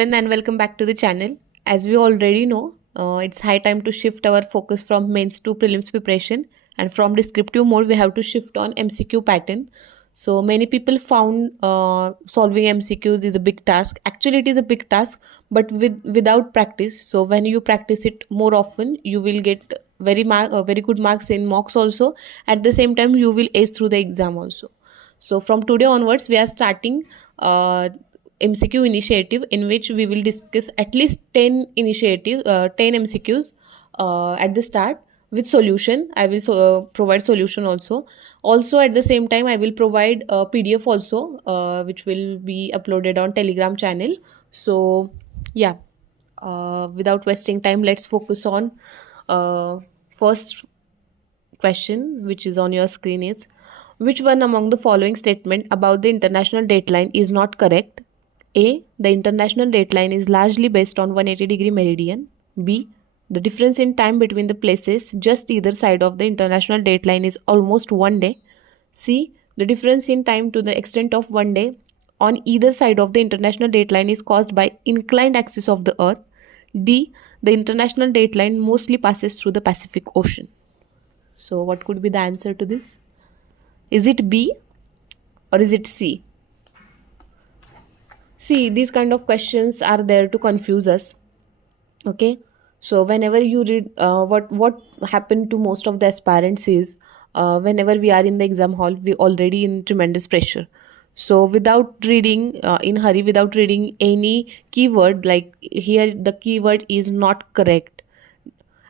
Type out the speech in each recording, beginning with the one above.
everyone and welcome back to the channel. As we already know, it's high time to shift our focus from mains to prelims preparation, and from descriptive mode we have to shift on MCQ pattern. So many people found solving MCQs is a big task. Actually it is a big task, but without practice. So when you practice it more often, you will get very good marks in mocks also. At the same time you will ace through the exam also. So from today onwards we are starting MCQ initiative, in which we will discuss at least 10 MCQs at the start with solution. I will provide solution also at the same time I will provide a PDF also, which will be uploaded on Telegram channel. So yeah, without wasting time, let's focus on first question, which is on your screen. Is which one among the following statement about the international dateline is not correct? A. The international dateline is largely based on 180-degree meridian. B. The difference in time between the places just either side of the international dateline is almost 1 day. C. The difference in time to the extent of 1 day on either side of the international dateline is caused by inclined axis of the earth. D. The international dateline mostly passes through the Pacific Ocean. So what could be the answer to this? Is it B or is it C? See, these kind of questions are there to confuse us. Okay, so whenever you read, what happened to most of the aspirants is, whenever we are in the exam hall, we already in tremendous pressure. So without reading in hurry, without reading any keyword, like here the keyword is not correct,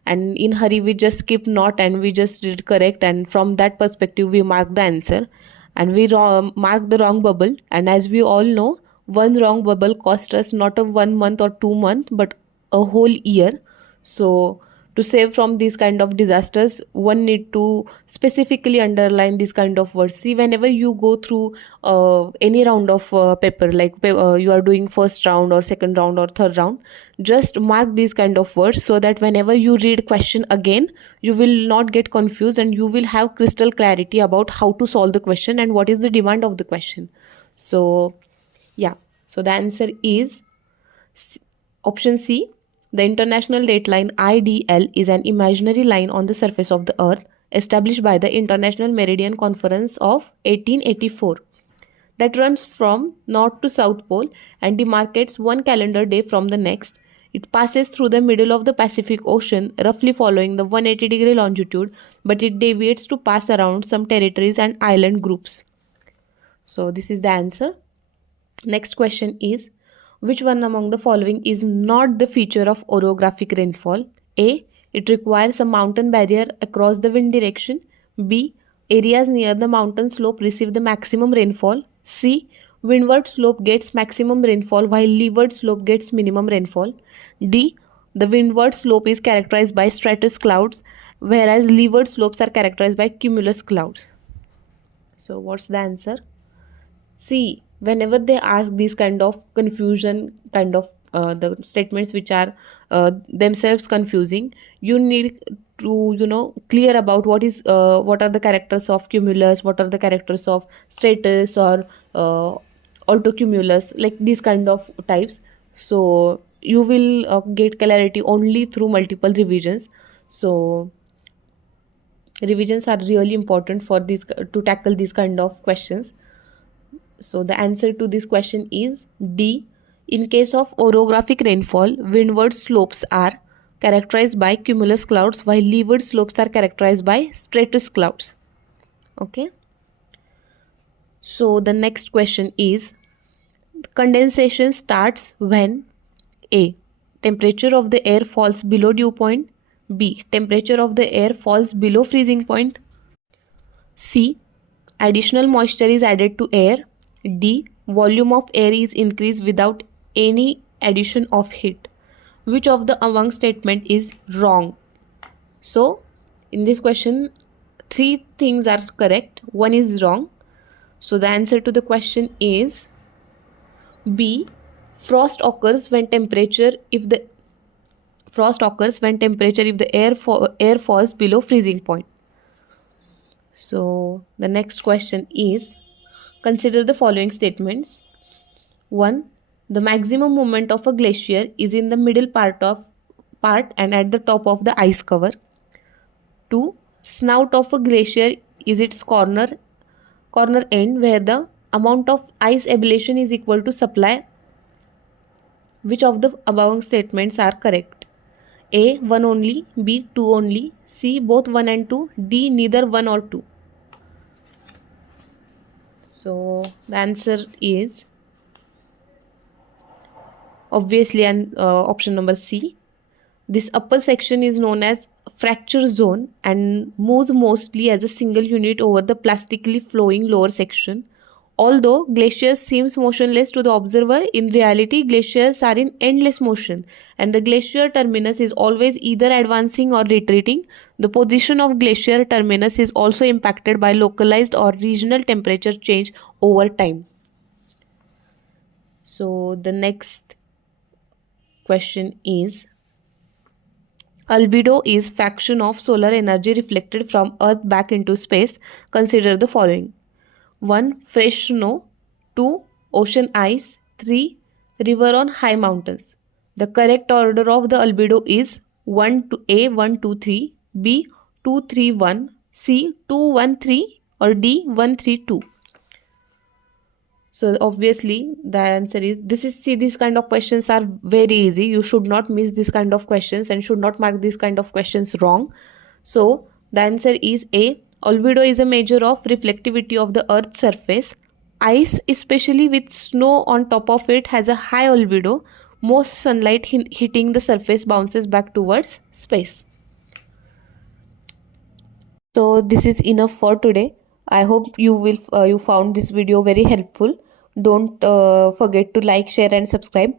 and in hurry we just skip not and we just read correct, and from that perspective we mark the answer, and we mark the wrong bubble. And as we all know, one wrong bubble cost us not a 1 month or 2 month but a whole year. So to save from these kind of disasters, one need to specifically underline this kind of words. See, whenever you go through any round of paper, like you are doing first round or second round or third round, just mark these kind of words, so that whenever you read question again, you will not get confused and you will have crystal clarity about how to solve the question and what is the demand of the question. So yeah, so the answer is option C. The international dateline IDL is an imaginary line on the surface of the earth established by the International Meridian Conference of 1884 that runs from north to south pole and demarcates one calendar day from the next. It passes through the middle of the Pacific Ocean, roughly following the 180-degree longitude, but it deviates to pass around some territories and island groups. So this is the answer. Next question is, which one among the following is not the feature of orographic rainfall? A. It requires a mountain barrier across the wind direction. B. Areas near the mountain slope receive the maximum rainfall. C. Windward slope gets maximum rainfall while leeward slope gets minimum rainfall. D. The windward slope is characterized by stratus clouds, whereas leeward slopes are characterized by cumulus clouds. So what's the answer? See, whenever they ask these kind of confusion kind of the statements which are themselves confusing, you need to clear about what are the characters of cumulus, what are the characters of stratus or altocumulus, like these kind of types. So you will get clarity only through multiple revisions. So revisions are really important for this to tackle these kind of questions. So the answer to this question is D. In case of orographic rainfall, windward slopes are characterized by cumulus clouds while leeward slopes are characterized by stratus clouds. Okay. So the next question is, condensation starts when A. Temperature of the air falls below dew point. B. Temperature of the air falls below freezing point. C. Additional moisture is added to air. D. Volume of air is increased without any addition of heat. Which of the above statement is wrong? So in this question, 3 things are correct, 1 is wrong. So the answer to the question is B. Frost occurs when temperature if the air falls below freezing point. So the next question is, consider the following statements. 1. The maximum movement of a glacier is in the middle part and at the top of the ice cover. 2. Snout of a glacier is its corner end where the amount of ice ablation is equal to supply. Which of the above statements are correct? A. 1 only, B. 2 only, C. both 1 and 2, D. neither 1 or 2. So the answer is obviously option number C. This upper section is known as fracture zone and moves mostly as a single unit over the plastically flowing lower section. Although glaciers seems motionless to the observer, in reality glaciers are in endless motion and the glacier terminus is always either advancing or retreating. The position of glacier terminus is also impacted by localized or regional temperature change over time. So the next question is, albedo is fraction of solar energy reflected from Earth back into space. Consider the following. 1. Fresh snow. 2. Ocean ice. 3. River on high mountains. The correct order of the albedo is 1 to A 1 2 3, B 2 3 1, C 2 1 3 or D 1 3 2. So obviously the answer is these kind of questions are very easy. You should not miss this kind of questions and should not mark these kind of questions wrong. So the answer is A. Albedo is a measure of reflectivity of the Earth's surface. Ice, especially with snow on top of it, has a high albedo. Most sunlight hitting the surface bounces back towards space. So this is enough for today. I hope you found this video very helpful. Don't forget to like, share and subscribe.